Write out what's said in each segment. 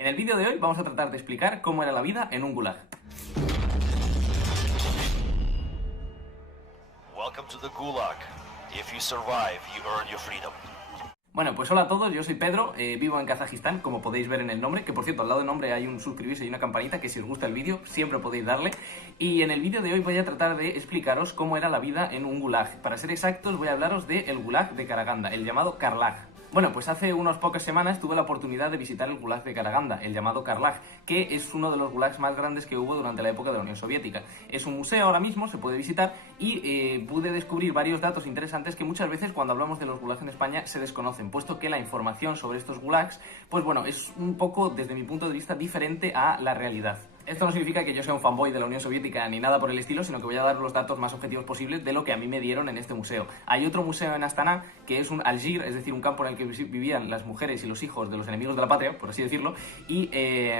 En el vídeo de hoy vamos a tratar de explicar cómo era la vida en un gulag. Welcome to the Gulag. If you survive, you earn your freedom. Bueno, pues hola a todos, yo soy Pedro, vivo en Kazajistán, como podéis ver en el nombre, que por cierto al lado del nombre hay un suscribirse y una campanita que si os gusta el vídeo siempre podéis darle. Y en el vídeo de hoy voy a tratar de explicaros cómo era la vida en un gulag. Para ser exactos voy a hablaros del gulag de Karaganda, el llamado Karlag. Bueno, pues hace unas pocas semanas tuve la oportunidad de visitar el gulag de Karaganda, el llamado Karlag, que es uno de los gulags más grandes que hubo durante la época de la Unión Soviética. Es un museo ahora mismo, se puede visitar, y pude descubrir varios datos interesantes que muchas veces cuando hablamos de los gulags en España se desconocen, puesto que la información sobre estos gulags, pues bueno, es un poco, desde mi punto de vista, diferente a la realidad. Esto no significa que yo sea un fanboy de la Unión Soviética ni nada por el estilo, sino que voy a dar los datos más objetivos posibles de lo que a mí me dieron en este museo. Hay otro museo en Astana, que es un Algir, es decir, un campo en el que vivían las mujeres y los hijos de los enemigos de la patria, por así decirlo, y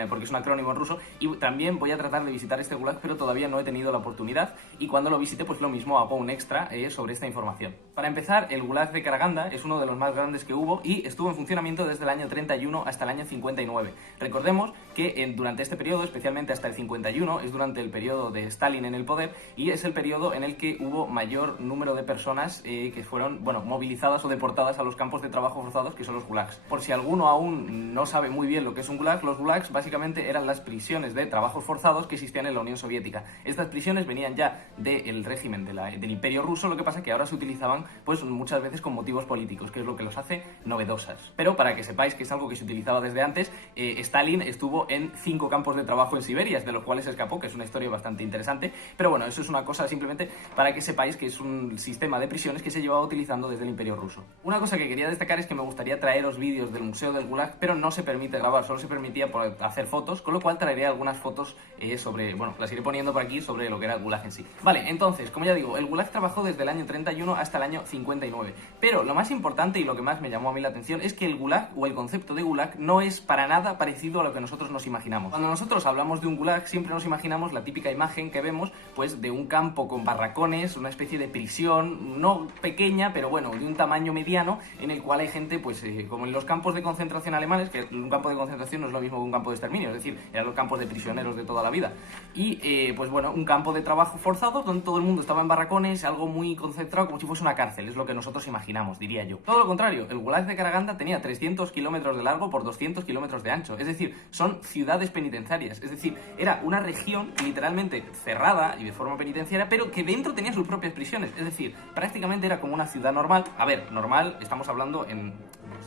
porque es un acrónimo en ruso, y también voy a tratar de visitar este gulag, pero todavía no he tenido la oportunidad, y cuando lo visite, pues lo mismo hago un extra sobre esta información. Para empezar, el gulag de Karaganda es uno de los más grandes que hubo y estuvo en funcionamiento desde el año 31 hasta el año 59. Recordemos que durante este periodo, especialmente hasta el 51, es durante el periodo de Stalin en el poder y es el periodo en el que hubo mayor número de personas que fueron, bueno, movilizadas o deportadas a los campos de trabajo forzados, que son los gulags. Por si alguno aún no sabe muy bien lo que es un gulag, los gulags básicamente eran las prisiones de trabajos forzados que existían en la Unión Soviética. Estas prisiones venían ya del régimen del Imperio Ruso, lo que pasa que ahora se utilizaban pues muchas veces con motivos políticos, que es lo que los hace novedosas. Pero para que sepáis que es algo que se utilizaba desde antes, Stalin estuvo en 5 campos de trabajo en Siberia, de los cuales se escapó, que es una historia bastante interesante, pero bueno, eso es una cosa simplemente para que sepáis que es un sistema de prisiones que se llevaba utilizando desde el Imperio Ruso. Una cosa que quería destacar es que me gustaría traeros vídeos del Museo del Gulag, pero no se permite grabar, solo se permitía hacer fotos, con lo cual traeré algunas fotos sobre, bueno, las iré poniendo por aquí sobre lo que era el Gulag en sí. Vale, entonces, como ya digo, el Gulag trabajó desde el año 31 hasta el año 59, pero lo más importante y lo que más me llamó a mí la atención es que el Gulag o el concepto de Gulag no es para nada parecido a lo que nosotros nos imaginamos. Cuando nosotros hablamos de un Gulag siempre nos imaginamos la típica imagen que vemos pues de un campo con barracones, una especie de prisión, no pequeña, pero bueno, de un tamaño mediano, en el cual hay gente, pues como en los campos de concentración alemanes, que un campo de concentración no es lo mismo que un campo de exterminio, es decir, eran los campos de prisioneros de toda la vida. Y pues bueno, un campo de trabajo forzado donde todo el mundo estaba en barracones, algo muy concentrado, como si fuese una cárcel, es lo que nosotros imaginamos, diría yo. Todo lo contrario, el Gulag de Karaganda tenía 300 kilómetros de largo por 200 kilómetros de ancho, es decir, son ciudades penitenciarias, es decir, era una región literalmente cerrada y de forma penitenciaria, pero que dentro tenía sus propias prisiones, es decir, prácticamente era como una ciudad normal. A ver, normal, estamos hablando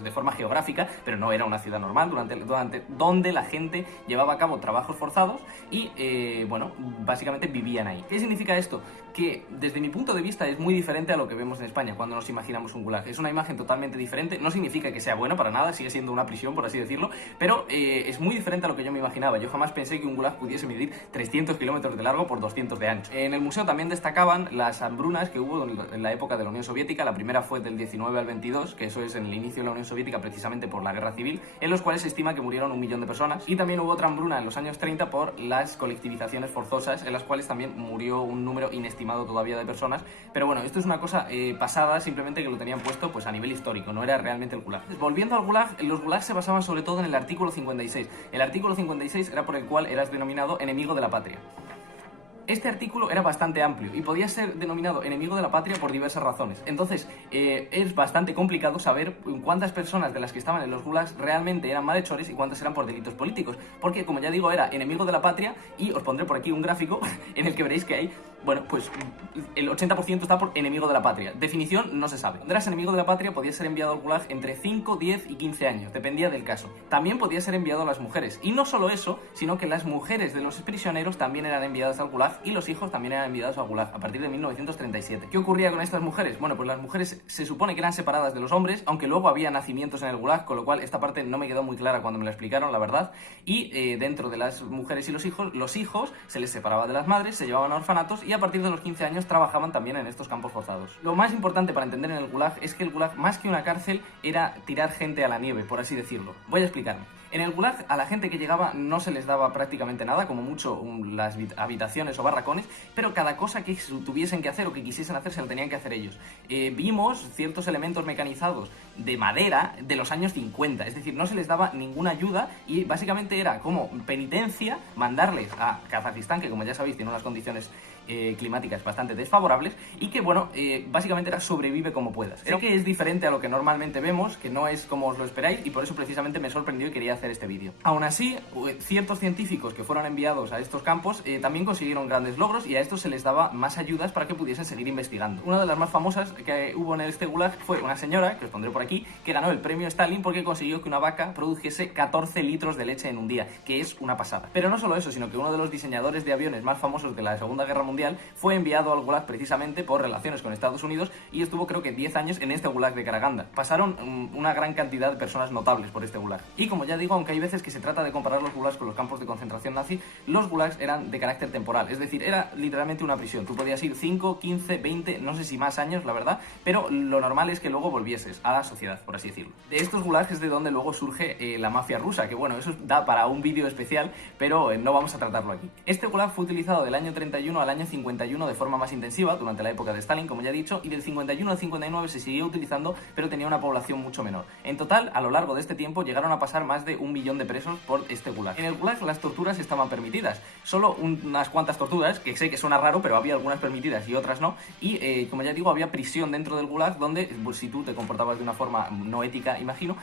de forma geográfica, pero no era una ciudad normal donde la gente llevaba a cabo trabajos forzados y, bueno, básicamente vivían ahí. ¿Qué significa esto? Que desde mi punto de vista es muy diferente a lo que vemos en España cuando nos imaginamos un gulag. Es una imagen totalmente diferente, no significa que sea bueno para nada, sigue siendo una prisión, por así decirlo, pero es muy diferente a lo que yo me imaginaba. Yo jamás pensé que un gulag pudiese medir 300 kilómetros de largo por 200 de ancho. En el museo también destacaban las hambrunas que hubo en la época de la Unión Soviética. La primera fue del 19 al 22, que eso es en el inicio de la Unión Soviética precisamente por la guerra civil, en los cuales se estima que murieron 1 millón de personas. Y también hubo otra hambruna en los años 30 por las colectivizaciones forzosas, en las cuales también murió un número inestimado todavía de personas. Pero bueno, esto es una cosa pasada, simplemente que lo tenían puesto pues a nivel histórico, no era realmente el gulag. Volviendo al gulag, los gulags se basaban sobre todo en el artículo 56. El artículo 56 era por el cual eras denominado enemigo de la patria. Este artículo era bastante amplio y podía ser denominado enemigo de la patria por diversas razones. Entonces, es bastante complicado saber cuántas personas de las que estaban en los gulags realmente eran malhechores y cuántas eran por delitos políticos. Porque, como ya digo, era enemigo de la patria y os pondré por aquí un gráfico en el que veréis que hay, bueno, pues el 80% está por enemigo de la patria. Definición no se sabe. Cuando eras enemigo de la patria podías ser enviado al gulag entre 5, 10 y 15 años, dependía del caso. También podía ser enviado a las mujeres. Y no solo eso, sino que las mujeres de los prisioneros también eran enviadas al gulag y los hijos también eran enviados al gulag a partir de 1937. ¿Qué ocurría con estas mujeres? Bueno, pues las mujeres se supone que eran separadas de los hombres, aunque luego había nacimientos en el gulag, con lo cual esta parte no me quedó muy clara cuando me la explicaron, la verdad. Y dentro de las mujeres y los hijos se les separaba de las madres, se llevaban a orfanatos y y a partir de los 15 años trabajaban también en estos campos forzados. Lo más importante para entender en el Gulag es que el Gulag, más que una cárcel, era tirar gente a la nieve, por así decirlo. Voy a explicarme. En el Gulag a la gente que llegaba no se les daba prácticamente nada, como mucho las habitaciones o barracones, pero cada cosa que tuviesen que hacer o que quisiesen hacer se lo tenían que hacer ellos. Vimos ciertos elementos mecanizados de madera de los años 50, es decir, no se les daba ninguna ayuda y básicamente era como penitencia mandarles a Kazajistán, que como ya sabéis tiene unas condiciones climáticas bastante desfavorables y que bueno, básicamente era sobrevive como puedas. Creo que es diferente a lo que normalmente vemos, que no es como os lo esperáis y por eso precisamente me sorprendió y quería hacer este vídeo. Aún así, ciertos científicos que fueron enviados a estos campos también consiguieron grandes logros y a estos se les daba más ayudas para que pudiesen seguir investigando. Una de las más famosas que hubo en este Gulag fue una señora, que os pondré por aquí, que ganó el premio Stalin porque consiguió que una vaca produjese 14 litros de leche en un día, que es una pasada. Pero no solo eso, sino que uno de los diseñadores de aviones más famosos de la Segunda Guerra Mundial fue enviado al Gulag precisamente por relaciones con Estados Unidos y estuvo creo que 10 años en este Gulag de Karaganda. Pasaron una gran cantidad de personas notables por este Gulag. Y como ya digo, aunque hay veces que se trata de comparar los Gulags con los campos de concentración nazi, los Gulags eran de carácter temporal, es decir, era literalmente una prisión. Tú podías ir 5, 15, 20, no sé si más años, la verdad, pero lo normal es que luego volvieses a la sociedad, por así decirlo. De estos Gulags es de donde luego surge la mafia rusa, que bueno, eso da para un vídeo especial, pero no vamos a tratarlo aquí. Este Gulag fue utilizado del año 31 al año 51 de forma más intensiva durante la época de Stalin, como ya he dicho, y del 51 al 59 se siguió utilizando, pero tenía una población mucho menor. En total, a lo largo de este tiempo, llegaron a pasar más de 1 millón de presos por este Gulag. En el Gulag las torturas estaban permitidas, solo unas cuantas torturas, que sé que suena raro, pero había algunas permitidas y otras no, y como ya digo, había prisión dentro del Gulag donde, pues, si tú te comportabas de una forma no ética, imagino,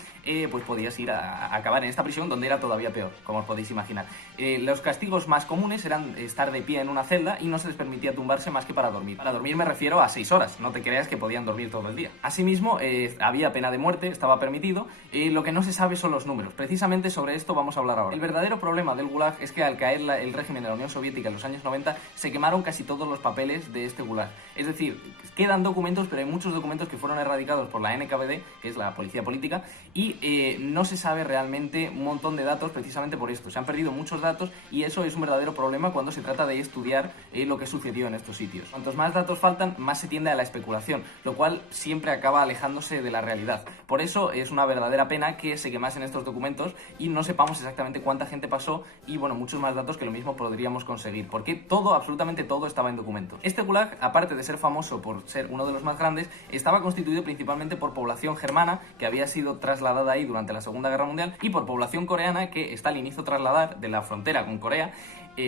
pues podías ir a acabar en esta prisión donde era todavía peor, como os podéis imaginar. Los castigos más comunes eran estar de pie en una celda y no se les permitía tumbarse más que para dormir. Para dormir me refiero a 6 horas, no te creas que podían dormir todo el día. Asimismo, había pena de muerte, estaba permitido, lo que no se sabe son los números. Precisamente sobre esto vamos a hablar ahora. El verdadero problema del Gulag es que al caer el régimen de la Unión Soviética en los años 90, se quemaron casi todos los papeles de este Gulag. Es decir, quedan documentos, pero hay muchos documentos que fueron erradicados por la NKVD, que es la policía política, y no se sabe realmente un montón de datos precisamente por esto. Se han perdido muchos datos y eso es un verdadero problema cuando se trata de estudiar lo que sucedió en estos sitios. Cuantos más datos faltan, más se tiende a la especulación, lo cual siempre acaba alejándose de la realidad. Por eso es una verdadera pena que se quemasen estos documentos y no sepamos exactamente cuánta gente pasó y bueno, muchos más datos que lo mismo podríamos conseguir, porque todo, absolutamente todo estaba en documentos. Este Gulag, aparte de ser famoso por ser uno de los más grandes, estaba constituido principalmente por población germana que había sido trasladada ahí durante la Segunda Guerra Mundial y por población coreana que Stalin hizo trasladar de la frontera con Corea,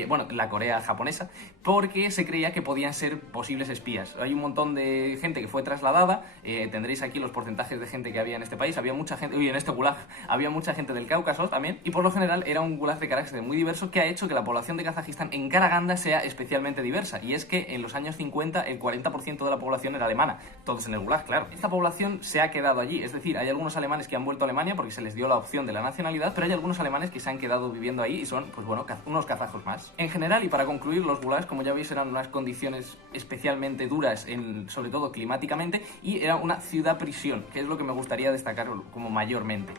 bueno, la Corea japonesa, porque se creía que podían ser posibles espías. Hay un montón de gente que fue trasladada, tendréis aquí los porcentajes de gente que había en este país, había mucha gente, en este Gulag había mucha gente del Cáucaso también, y por lo general era un Gulag de carácter muy diverso que ha hecho que la población de Kazajistán en Karaganda sea especialmente diversa, y es que en los años 50 el 40% de la población era alemana, todos en el Gulag, claro. Esta población se ha quedado allí, es decir, hay algunos alemanes que han vuelto a Alemania porque se les dio la opción de la nacionalidad, pero hay algunos alemanes que se han quedado viviendo ahí y son, pues bueno, unos kazajos más. En general, y para concluir, los Gulags, como ya veis, eran unas condiciones especialmente duras, sobre todo climáticamente, y era una ciudad-prisión, que es lo que me gustaría destacar como mayormente.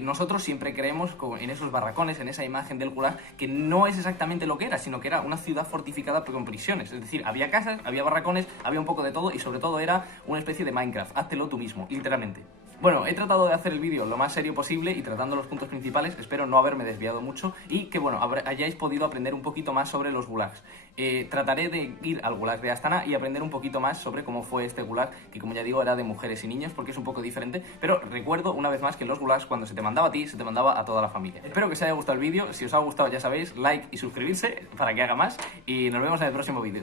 Nosotros siempre creemos en esos barracones, en esa imagen del Gulag, que no es exactamente lo que era, sino que era una ciudad fortificada con prisiones. Es decir, había casas, había barracones, había un poco de todo y sobre todo era una especie de Minecraft. Háztelo tú mismo, literalmente. Bueno, he tratado de hacer el vídeo lo más serio posible y tratando los puntos principales, espero no haberme desviado mucho y que, bueno, hayáis podido aprender un poquito más sobre los Gulags. Trataré de ir al Gulag de Astana y aprender un poquito más sobre cómo fue este Gulag, que como ya digo era de mujeres y niños porque es un poco diferente, pero recuerdo una vez más que en los Gulags cuando se te mandaba a ti, se te mandaba a toda la familia. Espero que os haya gustado el vídeo, si os ha gustado ya sabéis, like y suscribirse para que haga más y nos vemos en el próximo vídeo.